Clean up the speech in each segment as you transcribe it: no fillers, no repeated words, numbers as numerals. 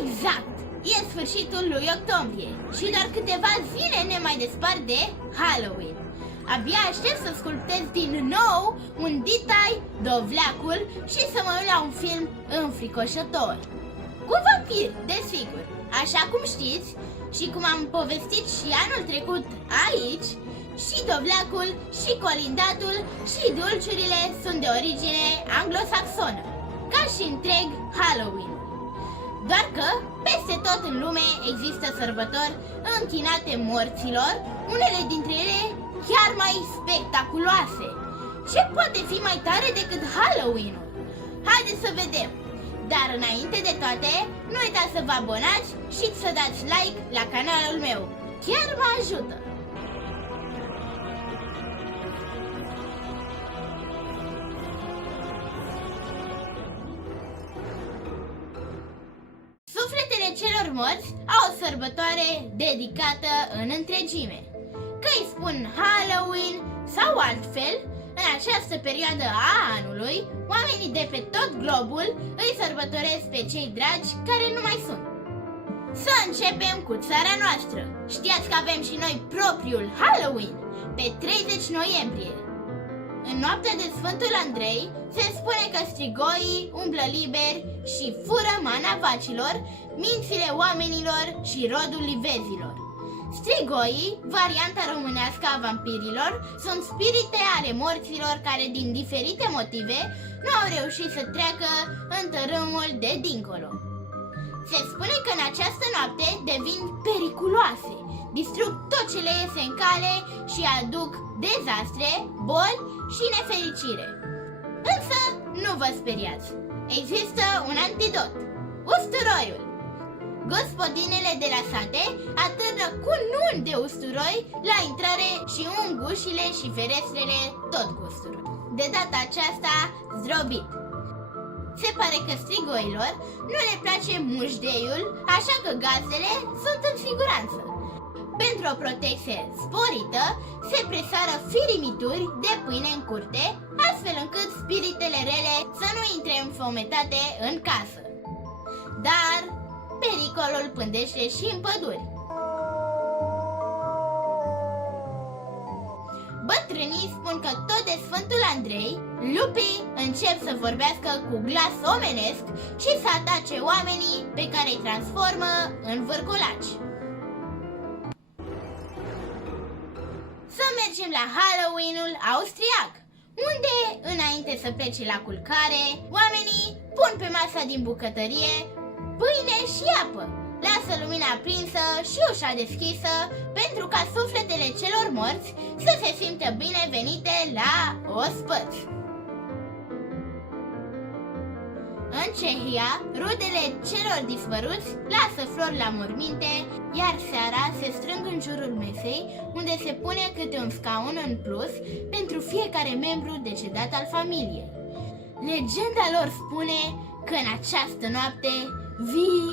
Exact! E sfârșitul lui octombrie și doar câteva zile ne mai despart de Halloween. Abia aștept să sculptez din nou un ditai, Dovleacul, și să mă uit la un film înfricoșător. Cu vampiri, desigur. Așa cum știți și cum am povestit și anul trecut aici, și Dovleacul, și Colindatul, și dulciurile sunt de origine anglosaxonă, ca și întreg Halloween. Doar că peste tot în lume există sărbători închinate morților, unele dintre ele chiar mai spectaculoase. Ce poate fi mai tare decât Halloween-ul? Haideți să vedem! Dar înainte de toate, nu uitați să vă abonați și să dați like la canalul meu. Chiar mă ajută! Sufletele celor morți au o sărbătoare dedicată în întregime. Că îi spun Halloween sau altfel, în această perioadă a anului, oamenii de pe tot globul îi sărbătoresc pe cei dragi care nu mai sunt. Să începem cu țara noastră. Știați că avem și noi propriul Halloween, pe 30 noiembrie. În noaptea de Sfântul Andrei se spune că strigoii umblă liberi și fură mana vacilor, mințile oamenilor și rodul livezilor. Strigoii, varianta românească a vampirilor, sunt spirite ale morților care din diferite motive nu au reușit să treacă în tărâmul de dincolo. Se spune că în această noapte devin periculoase, distrug tot ce le iese în cale și aduc dezastre, boli și nefericire. Însă nu vă speriați, există un antidot: usturoiul. Gospodinele de la sate atârnă cu nuni de usturoi la intrare și ung ușile și ferestrele tot cu usturoi. De data aceasta zdrobit. Se pare că strigoilor nu le place mușdeiul, așa că gazdele sunt în siguranță. Pentru o protecție sporită, se presară firimituri de pâine în curte, astfel încât spiritele rele să nu intre înfometate în casă. Dar pericolul pândește și în păduri. Bătrânii spun că tot de Sfântul Andrei, lupii încep să vorbească cu glas omenesc și să atace oamenii pe care îi transformă în vârculaci. Să mergem la Halloween-ul austriac, unde, înainte să plece la culcare, oamenii pun pe masa din bucătărie pâine și apă, lasă lumina aprinsă și ușa deschisă pentru ca sufletele celor morți să se simtă binevenite la ospăți. În Cehia, rudele celor dispăruți lasă flori la morminte, iar seara se strâng în jurul mesei, unde se pune câte un scaun în plus pentru fiecare membru decedat al familiei. Legenda lor spune că în această noapte vii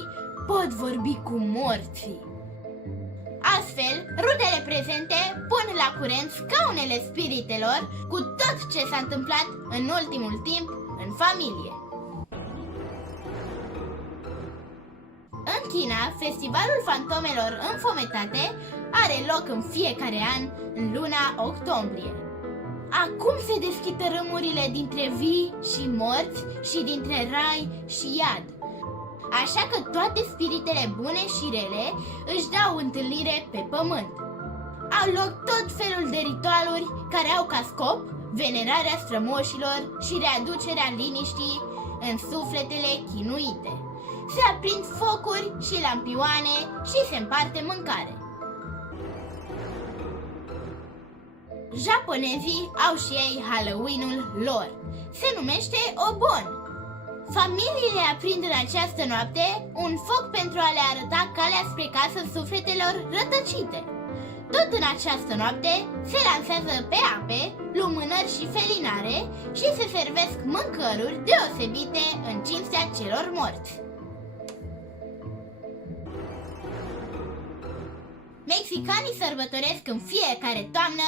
pot vorbi cu morții. Astfel, rudele prezente pun la curent scaunele spiritelor cu tot ce s-a întâmplat în ultimul timp în familie. În China, festivalul fantomelor înfometate are loc în fiecare an în luna octombrie. Acum se deschid tărâmurile dintre vii și morți și dintre rai și iad. Așa că toate spiritele bune și rele își dau întâlnire pe pământ. Au loc tot felul de ritualuri care au ca scop venerarea strămoșilor și readucerea liniștii în sufletele chinuite. Se aprind focuri și lampioane și se împarte mâncare. Japonezii au și ei Halloween-ul lor. Se numește Obon. Familiile aprind în această noapte un foc pentru a le arăta calea spre casă sufletelor rătăcite. Tot în această noapte se lansează pe ape, lumânări și felinare și se servesc mâncăruri deosebite în cinstea celor morți. Mexicanii sărbătoresc în fiecare toamnă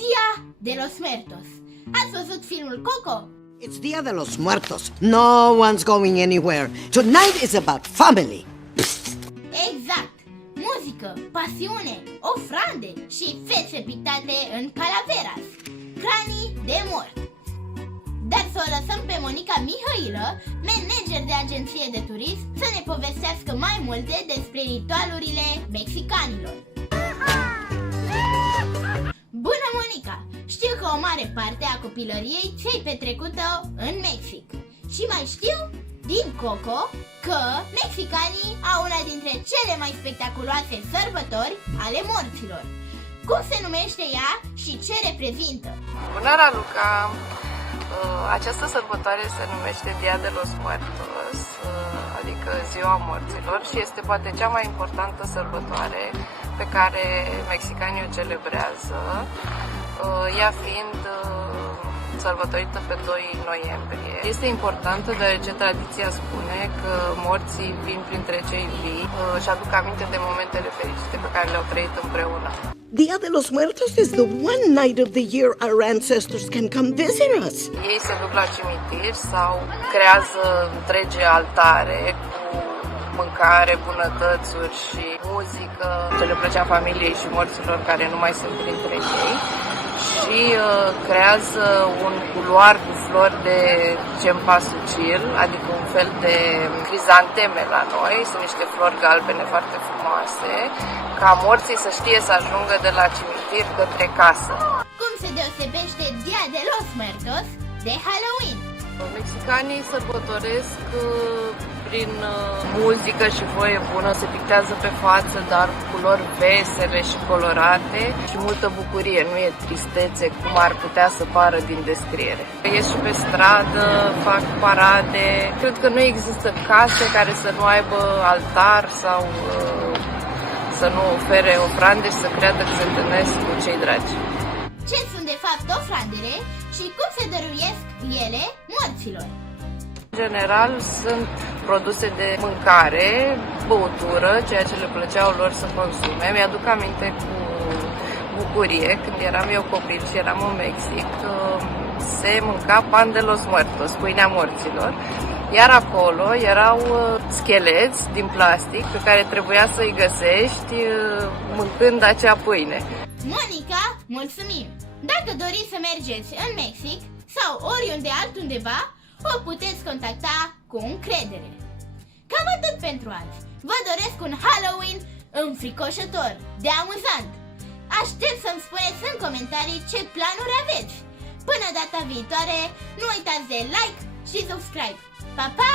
Dia de los Muertos. Ați văzut filmul Coco? It's Dia de los Muertos. No one's going anywhere. Tonight is about family. muzică, pasiune, ofrande și fețe pictate în calaveras, cranii de mort. Dar să o lăsăm pe Monica Mihailă, manager de agenție de turism, să ne povestească mai multe despre ritualurile mexicanilor. Bună, Monica! Știu că o mare parte a copilăriei ți-ai petrecut-o în Mexic. Și mai știu din Coco că mexicanii au una dintre cele mai spectaculoase sărbători ale morților. Cum se numește ea și ce reprezintă? Bună, Raluca! Această sărbătoare se numește Dia de los Muertos, adică Ziua Morților, și este poate cea mai importantă sărbătoare pe care mexicanii o celebrează, ea fiind sărbătorită pe 2 noiembrie. Este importantă deoarece tradiția spune că morții vin printre cei vii și aduc aminte de momentele fericite pe care le-au trăit împreună. Dia de los Muertos is the one night of the year our ancestors can come visit us. Ei se duc la cimitir sau creează întregi altare cu mâncare, bunătățuri și muzică ce le plăcea familiei și morților care nu mai sunt printre ei, și creează un culoar cu flori de cempasúchil, adică un fel de crizanteme la noi, sunt niște flori galbene foarte frumoase, ca morții să știe să ajungă de la cimitir către casă. Cum se deosebește Dia de los Muertos de Halloween? Mexicanii sărbătoresc prin muzică și voie bună, se pictează pe față, dar cu culori vesele și colorate și multă bucurie, nu e tristețe cum ar putea să pară din descriere. Ies și pe stradă, fac parade. Cred că nu există case care să nu aibă altar sau să nu ofere ofrande și să creadă că se întâlnesc cu cei dragi. Ce sunt de fapt ofrandele și cum se dăruiesc ele morților? În general sunt produse de mâncare, băutură, ceea ce le plăceau lor să consume. Mi-aduc aminte cu bucurie când eram eu copil și eram în Mexic, se mânca pan de los muertos, pâinea morților, iar acolo erau scheleți din plastic pe care trebuia să-i găsești mâncând acea pâine. Monica, mulțumim! Dacă doriți să mergeți în Mexic sau oriunde altundeva, o puteți contacta cu încredere. Cam atât pentru azi. Vă doresc un Halloween înfricoșător, de amuzant. Aștept să-mi spuneți în comentarii ce planuri aveți. Până data viitoare, nu uitați de like și subscribe. Pa, pa!